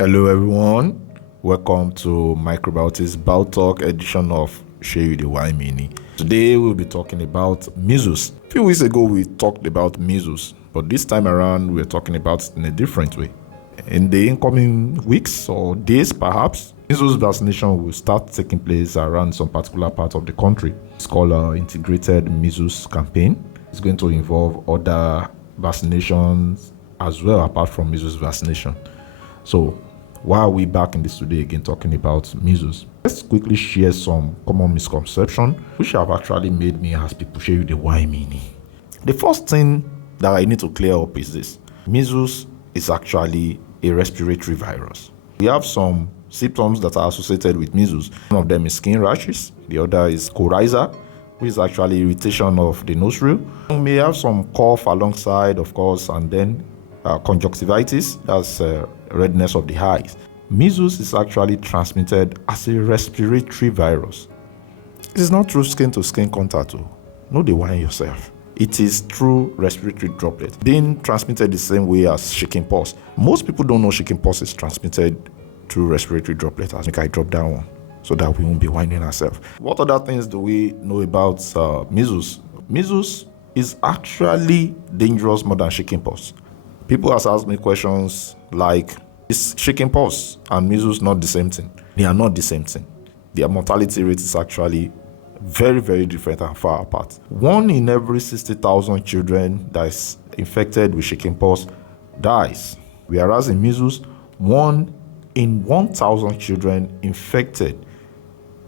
Hello everyone, welcome to MicroBiotics Biotalk edition of Share You the Whine Mini. Today we'll be talking about measles. A few weeks ago we talked about measles, but this time around we're talking about it in a different way. In the incoming weeks or days perhaps, measles vaccination will start taking place around some particular part of the country. It's called Integrated Measles Campaign. It's going to involve other vaccinations as well apart from measles vaccination. So why are we back in this today again talking about measles? Let's quickly share some common misconceptions which have actually made me ask people share you the why mini. The first thing that I need to clear up is this. Measles is actually a respiratory virus. We have some symptoms that are associated with measles. One of them is skin rashes. The other is coryza, which is actually irritation of the nostril. We may have some cough alongside, of course, and then conjunctivitis, that's redness of the eyes. Measles is actually transmitted as a respiratory virus. It is not through skin-to-skin contact. No, they whine yourself. It is through respiratory droplets being transmitted the same way as chickenpox. Most people don't know chickenpox is transmitted through respiratory droplets. I think I dropped that one so that we won't be whining ourselves. What other things do we know about measles? Measles is actually dangerous more than chickenpox. People have asked me questions like, is chickenpox and measles not the same thing? They are not the same thing. Their mortality rate is actually very, very different and far apart. 1 in every 60,000 children that is infected with chickenpox dies, whereas in measles, 1 in 1,000 children infected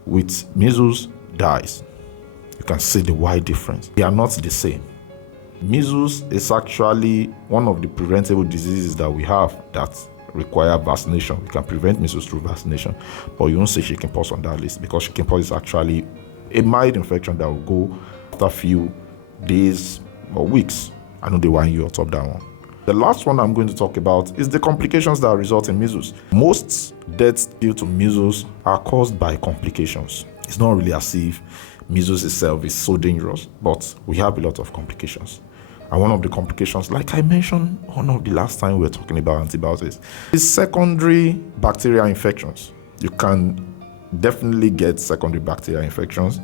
with measles dies. You can see the wide difference. They are not the same. Measles is actually one of the preventable diseases that we have that require vaccination. We can prevent measles through vaccination, but you won't see chickenpox on that list because chickenpox is actually a mild infection that will go after a few days or weeks. I know they want you on top that one. The last one I'm going to talk about is the complications that result in measles. Most deaths due to measles are caused by complications. It's not really as if measles itself is so dangerous, but we have a lot of complications. And one of the complications, like I mentioned one of the last time we were talking about antibiotics, is secondary bacterial infections. You can definitely get secondary bacterial infections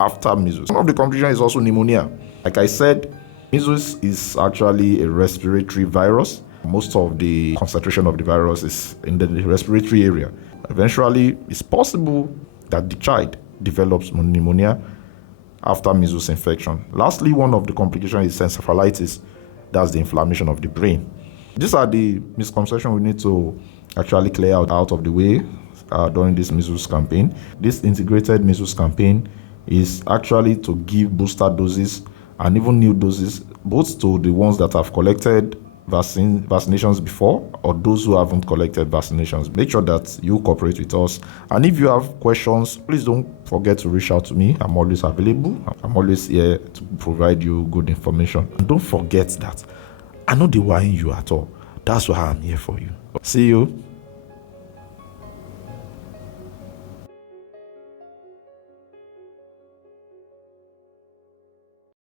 after measles. One of the complications is also pneumonia. Like I said, measles is actually a respiratory virus. Most of the concentration of the virus is in the respiratory area. Eventually, it's possible that the child develops pneumonia after measles infection. Lastly, one of the complications is encephalitis. That's the inflammation of the brain. These are the misconceptions we need to actually clear out of the way during this measles campaign. This integrated measles campaign is actually to give booster doses and even new doses, both to the ones that have collected vaccinations before or those who haven't collected vaccinations. Make sure that you cooperate with us. And if you have questions, please don't forget to reach out to me. I'm always available. I'm always here to provide you good information. And don't forget that I know the why you at all. That's why I'm here for you. See you.